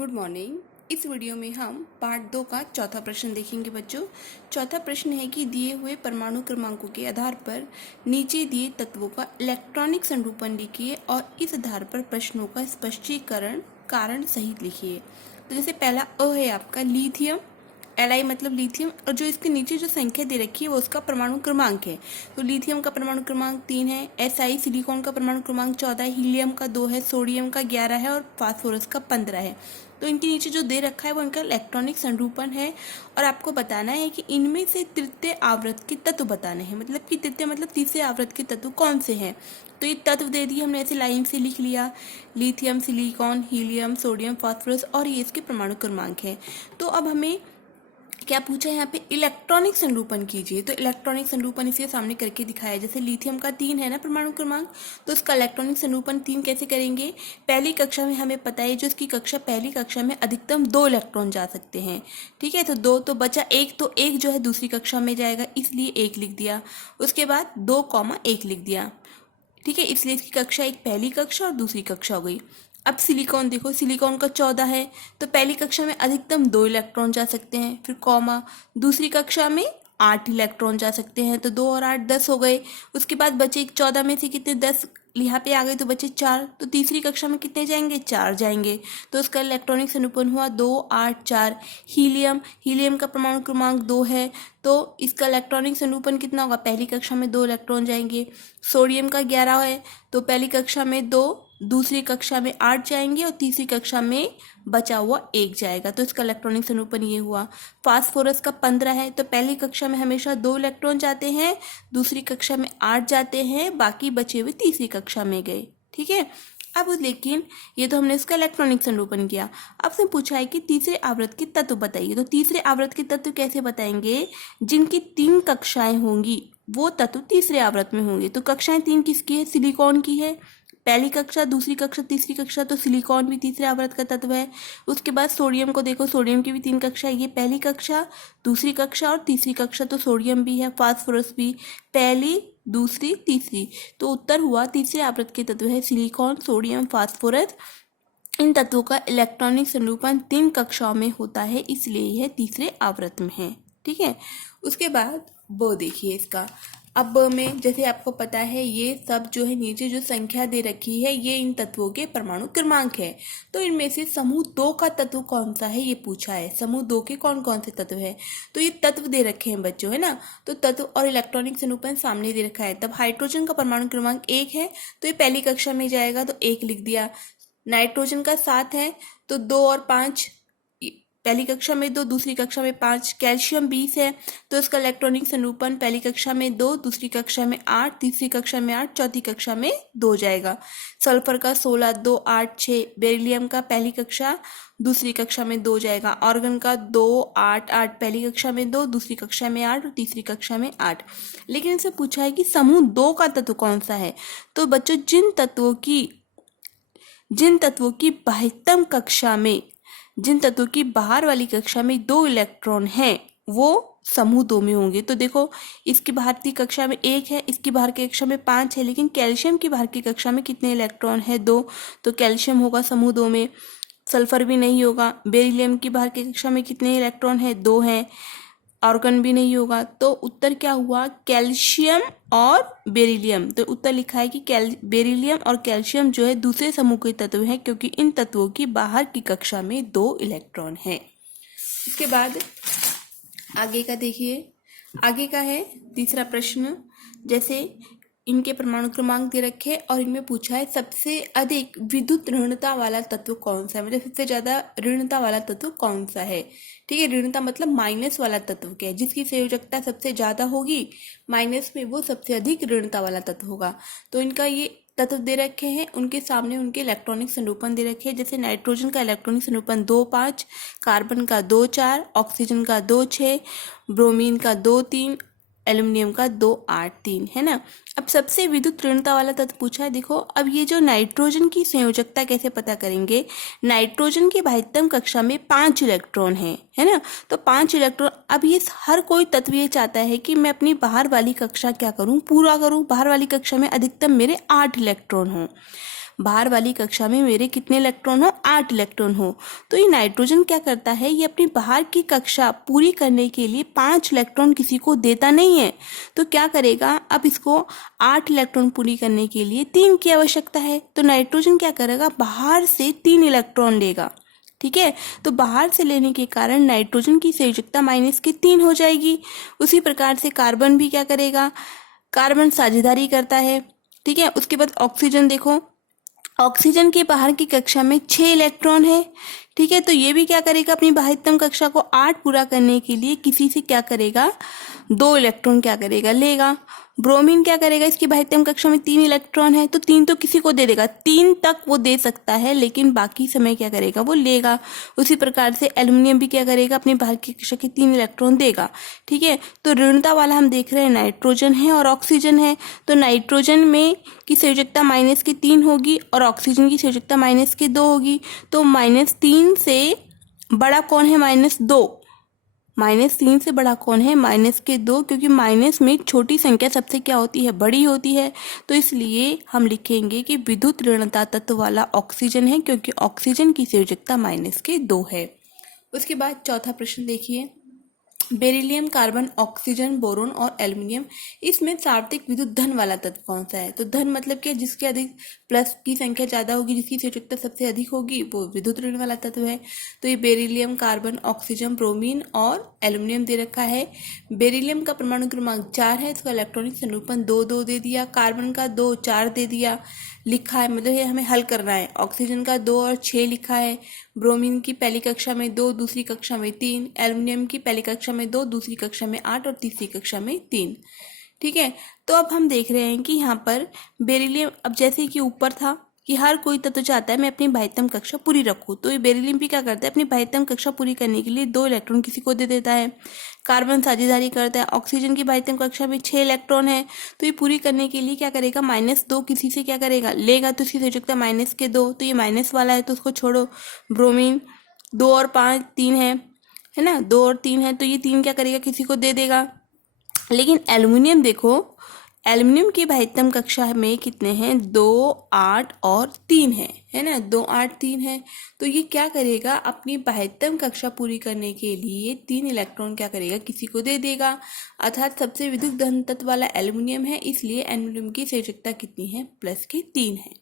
Good morning. इस video में हम पार्ट 2 का चौथा प्रश्न देखेंगे बच्चों। चौथा प्रश्न है कि दिए हुए परमाणु क्रमांकों के आधार पर नीचे दिए तत्वों का इलेक्ट्रॉनिक संरूपण लिखिए और इस आधार पर प्रश्नों का स्पष्टीकरण कारण सहित लिखिए। तो जैसे पहला अ है आपका लिथियम, Li मतलब लिथियम, और जो इसके नीचे जो संख्या दे रखी है वो उसका परमाणु क्रमांक है। तो लिथियम का परमाणु क्रमांक 3 है, Si सिलिकॉन का परमाणु क्रमांक 14 है, हीलियम का 2 है, सोडियम का 11 है और फास्फोरस का 15 है। तो इनके नीचे जो दे रखा है वो इनका इलेक्ट्रॉनिक संरूपण है और आपको बताना है कि इनमें से तृतीय आवृत्त के तत्व बताने हैं। मतलब कि तृतीय मतलब तीसरे आवृत्त के तत्व कौन से हैं। तो ये तत्व दे दिए हमने, ऐसे लाइन से लिख लिया, lithium, silicon, helium, sodium, phosphorus, और ये इसके परमाणु क्रमांक है। तो अब हमें क्या पूछा है यहाँ पे, इलेक्ट्रॉनिक संरूपण कीजिए। तो इलेक्ट्रॉनिक संरूपण इसके सामने करके दिखाया। जैसे लिथियम का 3 है ना परमाणु क्रमांक, तो इसका इलेक्ट्रॉनिक संरूपण 3 कैसे करेंगे। पहली कक्षा में हमें पता है जो इसकी कक्षा, पहली कक्षा में अधिकतम 2 इलेक्ट्रॉन जा सकते हैं। ठीक है, तो 2 तो बचा 1, तो 1 जो है दूसरी कक्षा में जाएगा, इसलिए 1 लिख दिया। उसके बाद 2,1 लिख दिया। ठीक है, इसलिए इसकी कक्षा एक पहली कक्षा और दूसरी कक्षा हो गई। अब सिलिकॉन देखो, सिलिकॉन का 14 है, तो पहली कक्षा में अधिकतम 2 इलेक्ट्रॉन जा सकते हैं। फिर कॉमा, दूसरी कक्षा में 8 इलेक्ट्रॉन जा सकते हैं, तो 2 और 8 10 हो गए। उसके बाद बचे 14 में से कितने, 10 यहाँ पे आ गए, तो बचे 4। तो तीसरी कक्षा में कितने जाएंगे, 4 जाएंगे। तो उसका इलेक्ट्रॉनिक संरूपण हुआ 2, 8, 4। हीलियम, हीलियम का परमाणु क्रमांक 2 है, तो इसका इलेक्ट्रॉनिक संरूपण कितना होगा, पहली कक्षा में 2 इलेक्ट्रॉन जाएंगे। सोडियम का 11 है, तो पहली कक्षा में 2, दूसरी कक्षा में 8 जाएंगे और तीसरी कक्षा में बचा हुआ 1 जाएगा। तो इसका इलेक्ट्रॉनिक संरूपण ये हुआ। फास्फोरस का 15 है, तो पहली कक्षा में हमेशा 2 इलेक्ट्रॉन जाते हैं, दूसरी कक्षा में 8 जाते हैं, बाकी बचे हुए तीसरी कक्षा में गए। ठीक है, अब लेकिन ये तो हमने इसका इलेक्ट्रॉनिक संरूपण किया। अब से पूछा है कि तीसरे आवृत्त के तत्व बताइए। तो तीसरे आवृत्त के तत्व कैसे बताएंगे, जिनकी 3 कक्षाएं होंगी वो तत्व तीसरे आवृत्त में होंगे। तो कक्षाएं 3 किसकी है, सिलिकॉन की है। पहली कक्षा, दूसरी कक्षा, तीसरी कक्षा, तो सिलिकॉन भी तीसरे आवृत्त का तत्व है। उसके बाद सोडियम को देखो, सोडियम की भी 3 कक्षा है, ये पहली कक्षा, दूसरी कक्षा और तीसरी कक्षा, तो सोडियम भी है। फास्फोरस भी पहली, दूसरी, तीसरी, तो उत्तर हुआ तीसरे आवृत्त के तत्व है सिलिकॉन, सोडियम, फास्फोरस। इन तत्वों का इलेक्ट्रॉनिक संरूपण 3 कक्षाओं में होता है, इसलिए यह तीसरे आवृत्त में है। ठीक है, उसके बाद ब देखिए इसका। अब ब में जैसे आपको पता है ये सब जो है नीचे जो संख्या दे रखी है ये इन तत्वों के परमाणु क्रमांक है। तो इनमें से समूह 2 का तत्व कौन सा है ये पूछा है। समूह 2 के कौन कौन से तत्व है, तो ये तत्व दे रखे हैं बच्चों, है ना। तो तत्व और इलेक्ट्रॉनिक संरूपण सामने दे रखा है। तब हाइड्रोजन का परमाणु क्रमांक 1 है, तो ये पहली कक्षा में जाएगा, तो 1 लिख दिया। नाइट्रोजन का 7 है, तो 2 और 5, पहली कक्षा में 2, दूसरी कक्षा में 5। कैल्शियम 20 है, तो इसका इलेक्ट्रॉनिक संरूपण पहली कक्षा में 2, दूसरी कक्षा में 8, तीसरी कक्षा में 8, चौथी कक्षा में 2 जाएगा। सल्फर का 16, 2, 8, 6। बेरिलियम का पहली कक्षा, दूसरी कक्षा में 2 जाएगा। ऑर्गन का 2, 8, 8, पहली कक्षा में 2, दूसरी कक्षा में 8 और तीसरी कक्षा में 8। लेकिन इनसे पूछा है कि समूह 2 का तत्व कौन सा है। तो बच्चों जिन तत्वों की बाह्यतम कक्षा में, जिन तत्वों की बाहर वाली कक्षा में 2 इलेक्ट्रॉन हैं वो समूह 2 में होंगे। तो देखो इसकी बाहर की कक्षा में 1 है, इसकी बाहर की कक्षा में 5 है, लेकिन कैल्शियम की बाहर की कक्षा में कितने इलेक्ट्रॉन है, 2, तो कैल्शियम होगा समूह 2 में। सल्फर भी नहीं होगा। बेरिलियम की बाहर की कक्षा में कितने इलेक्ट्रॉन है, 2 हैं। ऑर्गन भी नहीं होगा। तो उत्तर क्या हुआ, कैल्शियम और बेरिलियम। तो उत्तर लिखा है कि बेरिलियम और कैल्शियम जो है दूसरे समूह के तत्व हैं, क्योंकि इन तत्वों की बाहर की कक्षा में 2 इलेक्ट्रॉन हैं। इसके बाद आगे का देखिए, आगे का है तीसरा प्रश्न। जैसे इनके परमाणु क्रमांक दे रखे और इनमें पूछा है सबसे अधिक विद्युत ऋणता वाला तत्व कौन सा है, मतलब सबसे ज्यादा ऋणता वाला तत्व कौन सा है। ठीक है, ऋणता मतलब माइनस वाला तत्व क्या है, जिसकी संयोजकता सबसे ज्यादा होगी माइनस में, वो सबसे अधिक ऋणता वाला तत्व होगा। तो इनका ये तत्व दे रखे हैं, उनके सामने उनके इलेक्ट्रॉनिक संरूपण दे रखे हैं। जैसे नाइट्रोजन का इलेक्ट्रॉनिक संरूपण 2, 5, कार्बन का 2, 4, ऑक्सीजन का 2, 6, ब्रोमीन का 2, 3, एल्यूमिनियम का 2, 8, 3, है ना। अब सबसे विद्युत ऋणता वाला तत्व पूछा है। देखो अब ये जो नाइट्रोजन की संयोजकता कैसे पता करेंगे, नाइट्रोजन की बाह्यतम कक्षा में 5 इलेक्ट्रॉन है ना। तो 5 इलेक्ट्रॉन, अब ये हर कोई तत्व ये चाहता है कि मैं अपनी बाहर वाली कक्षा क्या करूं, पूरा करूं। बाहर वाली कक्षा में अधिकतम मेरे 8 इलेक्ट्रॉन हों। बाहर वाली कक्षा में मेरे कितने इलेक्ट्रॉन हो, 8 इलेक्ट्रॉन हो। तो ये नाइट्रोजन क्या करता है, ये अपनी बाहर की कक्षा पूरी करने के लिए 5 इलेक्ट्रॉन किसी को देता नहीं है। तो क्या करेगा, अब इसको 8 इलेक्ट्रॉन पूरी करने के लिए 3 की आवश्यकता है। तो नाइट्रोजन क्या करेगा, बाहर से 3 इलेक्ट्रॉन लेगा। ठीक है, तो बाहर से लेने के कारण नाइट्रोजन की संयोजकता -3 हो जाएगी। उसी प्रकार से कार्बन भी क्या करेगा, कार्बन साझेदारी करता है। ठीक है, उसके बाद ऑक्सीजन देखो, ऑक्सीजन के बाहर की कक्षा में 6 इलेक्ट्रॉन है। ठीक है, तो ये भी क्या करेगा, अपनी बाह्यतम कक्षा को 8 पूरा करने के लिए किसी से क्या करेगा, 2 इलेक्ट्रॉन क्या करेगा, लेगा। ब्रोमीन क्या करेगा, इसकी बाह्यतम कक्षा में 3 इलेक्ट्रॉन है, तो 3 तो किसी को दे देगा, 3 तक वो दे सकता है, लेकिन बाकी समय क्या करेगा, वो लेगा। उसी प्रकार से एल्युमिनियम भी क्या करेगा, अपनी बाहर की कक्षा के 3 इलेक्ट्रॉन देगा। ठीक है, तो ऋणता वाला हम देख रहे हैं नाइट्रोजन है और ऑक्सीजन है। तो नाइट्रोजन में की संयोजकता -3 होगी और ऑक्सीजन की संयोजकता -2 होगी। तो -3 से बड़ा कौन है, -2। -3 से बड़ा कौन है, -2, क्योंकि माइनस में छोटी संख्या सबसे क्या होती है, बड़ी होती है। तो इसलिए हम लिखेंगे कि विद्युत ऋणता तत्व वाला ऑक्सीजन है, क्योंकि ऑक्सीजन की संयोजकता -2 है। उसके बाद चौथा प्रश्न देखिए, बेरिलियम, कार्बन, ऑक्सीजन, बोरोन और एल्युमिनियम, इसमें सार्वत्रिक विद्युत धन वाला तत्व कौन सा है। तो धन मतलब क्या, जिसके अधिक प्लस की संख्या ज्यादा होगी, जिसकी संयोजकता सबसे अधिक होगी, वो विद्युत ऋण वाला तत्व है। तो ये बेरिलियम, कार्बन, ऑक्सीजन, ब्रोमीन और एल्युमिनियम दे रखा है। बेरिलियम का परमाणु क्रमांक 4 है, इसका इलेक्ट्रॉनिक संरूपण 2 दे दिया। कार्बन का 2 4 दे दिया लिखा है, मतलब ये हमें हल करना है। ऑक्सीजन का 2 और 6 लिखा है। ब्रोमीन की पहली कक्षा में 2, दूसरी कक्षा में 3। एल्युमिनियम की पहली कक्षा में 2, दूसरी कक्षा में 8 और तीसरी कक्षा में 3। ठीक है, तो अब हम देख रहे हैं कि यहाँ पर बेरिलियम, अब जैसे कि ऊपर था कि हर कोई तत्व चाहता है मैं अपनी बाह्यतम कक्षा पूरी रखूं, तो ये बेरिलियम भी क्या करता है, अपनी बाह्यतम कक्षा पूरी करने के लिए 2 इलेक्ट्रॉन किसी को दे देता है। कार्बन साझेदारी करता है, ऑक्सीजन की बाह्यतम कक्षा में 6 इलेक्ट्रॉन है, तो ये पूरी करने के लिए क्या करेगा, -2 किसी से क्या करेगा, लेगा। तो इसकी संयोजकता -2, तो ये माइनस वाला है तो उसको छोड़ो। ब्रोमीन 2 और 5 3 है ना, 2 और 3 है, तो ये 3 क्या करेगा, किसी को दे देगा। लेकिन एल्युमिनियम देखो, एल्युमिनियम की बाह्यतम कक्षा में कितने हैं, 2 8 और 3 है ना, 2 8 3 है। तो ये क्या करेगा, अपनी बाह्यतम कक्षा पूरी करने के लिए 3 इलेक्ट्रॉन क्या करेगा, किसी को दे देगा। अर्थात सबसे विद्युत धन तत्व वाला एल्युमिनियम है, इसलिए एल्युमिनियम की संयोजकता कितनी है, +3 है।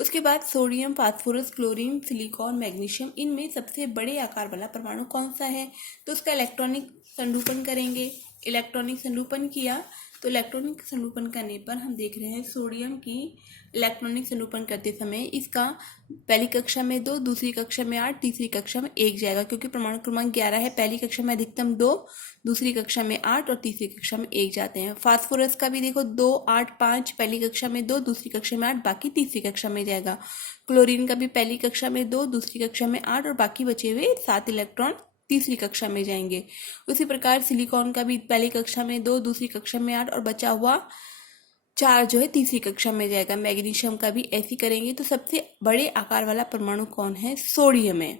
उसके बाद sodium, phosphorus, chlorine, silicon, magnesium, इनमें सबसे बड़े आकार वाला परमाणु कौन सा है। तो उसका इलेक्ट्रॉनिक संरूपण करेंगे। इलेक्ट्रॉनिक संरूपण किया तो इलेक्ट्रॉनिक संरूपण करने पर हम देख रहे हैं सोडियम की इलेक्ट्रॉनिक संरूपण करते समय इसका पहली कक्षा में 2, दूसरी कक्षा में 8, तीसरी कक्षा में 1 जाएगा, क्योंकि परमाणु क्रमांक 11 है। पहली कक्षा में अधिकतम 2, दूसरी कक्षा में 8 और तीसरी कक्षा में 1 जाते हैं। फास्फोरस का भी देखो 2 8 5, पहली कक्षा में 2, दूसरी कक्षा में 8, बाकी तीसरी कक्षा में जाएगा। क्लोरीन का भी पहली कक्षा में 2, दूसरी कक्षा में 8 और बाकी बचे हुए 7 इलेक्ट्रॉन तीसरी कक्षा में जाएंगे। उसी प्रकार सिलिकॉन का भी पहली कक्षा में 2, दूसरी कक्षा में 8 और बचा हुआ 4 जो है तीसरी कक्षा में जाएगा। मैग्नीशियम का भी ऐसी करेंगे। तो सबसे बड़े आकार वाला परमाणु कौन है, सोडियम है।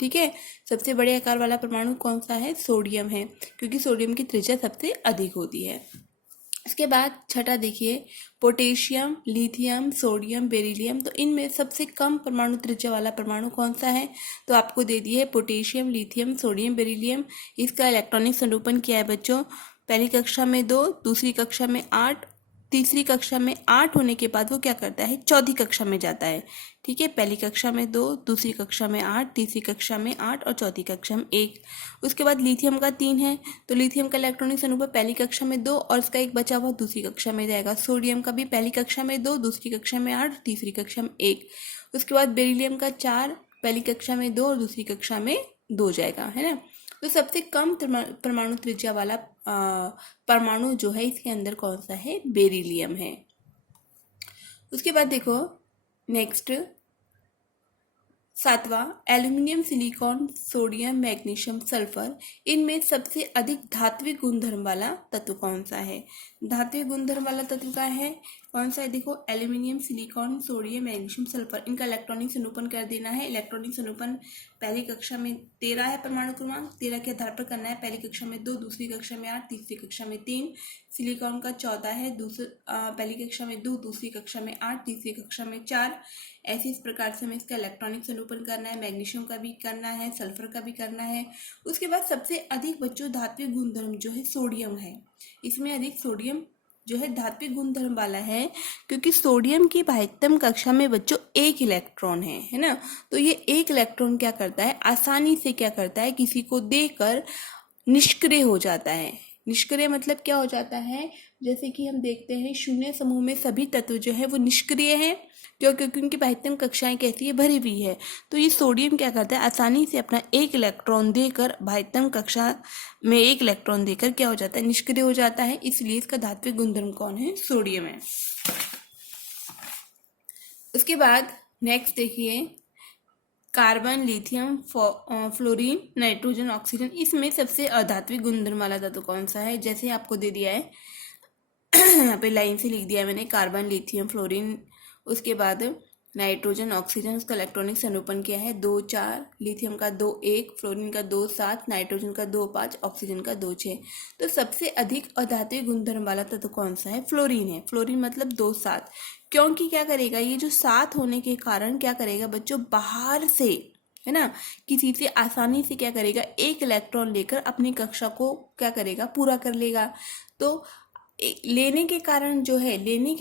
ठीक है, सबसे बड़े आकार वाला परमाणु कौन सा है, सोडियम है, क्योंकि सोडियम की त्रिज्या सबसे अधिक होती है। इसके बाद छठा देखिए, पोटेशियम, लिथियम, सोडियम, बेरिलियम, तो इनमें सबसे कम परमाणु त्रिज्या वाला परमाणु कौन सा है। तो आपको दे दिए पोटेशियम, लिथियम, सोडियम, बेरिलियम। इसका इलेक्ट्रॉनिक संरूपण किया है बच्चों, पहली कक्षा में 2, दूसरी कक्षा में 8, तीसरी कक्षा में 8 होने के बाद वो क्या करता है, चौथी कक्षा में जाता है। ठीक है, पहली कक्षा में 2, दूसरी कक्षा में 8, तीसरी कक्षा में 8 और चौथी कक्षा में 1। उसके बाद लिथियम का 3 है, तो लिथियम का इलेक्ट्रॉनिक संरूपण पहली कक्षा में 2 और इसका एक बचा हुआ दूसरी कक्षा में जाएगा। सोडियम का भी पहली कक्षा में 2, दूसरी कक्षा में 8, तीसरी कक्षा में 1। उसके बाद बेरिलियम का 4, पहली कक्षा में 2 और दूसरी कक्षा में 2 जाएगा, है ना। तो सबसे कम परमाणु त्रिज्या वाला परमाणु जो है इसके अंदर कौन सा है, बेरिलियम है। उसके बाद देखो नेक्स्ट 7वां, aluminium, silicon, sodium, magnesium, sulphur, इनमें सबसे अधिक धात्विक गुणधर्म वाला तत्व कौन सा है। धात्विक गुणधर्म वाला तत्व का है कौन सा है, देखो aluminium, silicon, sodium, magnesium, sulphur, इनका इलेक्ट्रॉनिक संरूपण कर देना है। इलेक्ट्रॉनिक संरूपण पहली कक्षा में 13 है परमाणु क्रमांक, 13 के आधार पर करना है। पहली कक्षा में 2, दूसरी कक्षा में 8, तीसरी कक्षा में 3। सिलिकॉन का 14 है, पहली कक्षा में 2, दूसरी कक्षा में 8, तीसरी कक्षा में 4। ऐसे इस प्रकार से हमें इसका इलेक्ट्रॉनिक संरूपण करना है। मैग्नीशियम का भी करना है, सल्फर का भी करना है। उसके बाद सबसे अधिक बच्चों धात्विक गुणधर्म जो है सोडियम है, इसमें अधिक सोडियम जो है धात्विक गुणधर्म वाला है, क्योंकि सोडियम की बाह्यतम कक्षा में बच्चों 1 इलेक्ट्रॉन है ना। तो ये 1 इलेक्ट्रॉन क्या करता है, आसानी से क्या करता है, किसी को देकर निष्क्रिय हो जाता है। निष्क्रिय मतलब क्या हो जाता है, जैसे कि हम देखते हैं शून्य समूह में सभी तत्व जो है वो निष्क्रिय हैं, क्योंकि उनकी बाह्यतम कक्षाएं कैसी है, भरी हुई है। तो ये सोडियम क्या करता है, आसानी से अपना 1 इलेक्ट्रॉन देकर बाह्यतम कक्षा में 1 इलेक्ट्रॉन देकर क्या हो जाता है, निष्क्रिय हो जाता है। इसलिए इसका धात्विक गुणधर्म कौन है, सोडियम है। उसके बाद नेक्स्ट देखिए, carbon, lithium, fluorine, nitrogen, oxygen, इसमें सबसे अधात्विक गुणधर्म वाला तत्व कौन सा है। जैसे आपको दे दिया है यहाँ पे लाइन से लिख दिया है मैंने, कार्बन, लिथियम, फ्लोरीन, उसके बाद नाइट्रोजन, ऑक्सीजन, उसका इलेक्ट्रॉनिक संरूपण क्या है, 2, 4, लिथियम का 2, 1, फ्लोरीन का 2, 7, नाइट्रोजन का 2, 5, ऑक्सीजन का 2, 6। तो सबसे अधिक अधात्विक गुणधर्म वाला तत्व कौन सा है, फ्लोरीन है। फ्लोरीन मतलब 2, 7, क्योंकि क्या करेगा, ये जो 7 होने के कारण क्या करेगा बच्चों, बाहर से है ना, किसी से आसानी से क्या करेगा, 1 इलेक्ट्रॉन लेकर अपनी कक्षा को क्या करेगा, पूरा कर लेगा। तो लेने के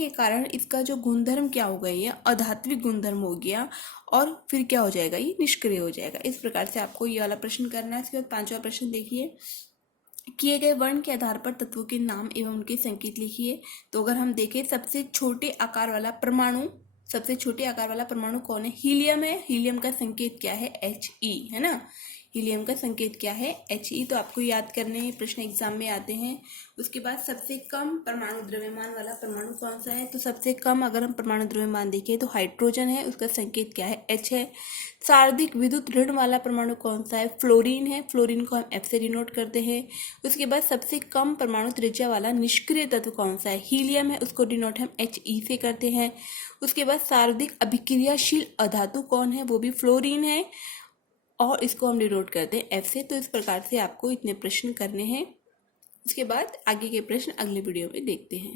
कारण इसका जो गुणधर्म क्या हो गया, ये अधात्विक गुणधर्म हो गया, और फिर क्या हो जाएगा, ये निष्क्रिय हो जाएगा। इस प्रकार से आपको ये वाला प्रश्न करना है। इसके बाद 5वां प्रश्न देखिए, किए गए वर्ण के आधार पर तत्वों के नाम एवं उनके संकेत लिखिए। तो अगर हम देखें सबसे छोटे आकार वाला परमाणु कौन है, हीलियम है। हीलियम का संकेत क्या है, He है ना। हीलियम का संकेत क्या है, He। तो आपको याद करने हैं, प्रश्न एग्जाम में आते हैं। उसके बाद सबसे कम परमाणु द्रव्यमान वाला परमाणु कौन सा है, तो सबसे कम अगर हम परमाणु द्रव्यमान देखें तो हाइड्रोजन है, उसका संकेत क्या है, H है। सर्वाधिक विद्युत ऋण वाला परमाणु कौन सा है, फ्लोरीन है। फ्लोरीन को हम F से डिनोट करते हैं। उसके बाद सबसे कम परमाणु त्रिज्या वाला निष्क्रिय तत्व कौन सा है, हीलियम है, उसको डिनोट हम He से करते हैं। उसके बाद सर्वाधिक अभिक्रियाशील अधातु कौन है, वो भी फ्लोरीन है, और इसको हम डिनोट करते हैं F से। तो इस प्रकार से आपको इतने प्रश्न करने हैं। उसके बाद आगे के प्रश्न अगले वीडियो में देखते हैं।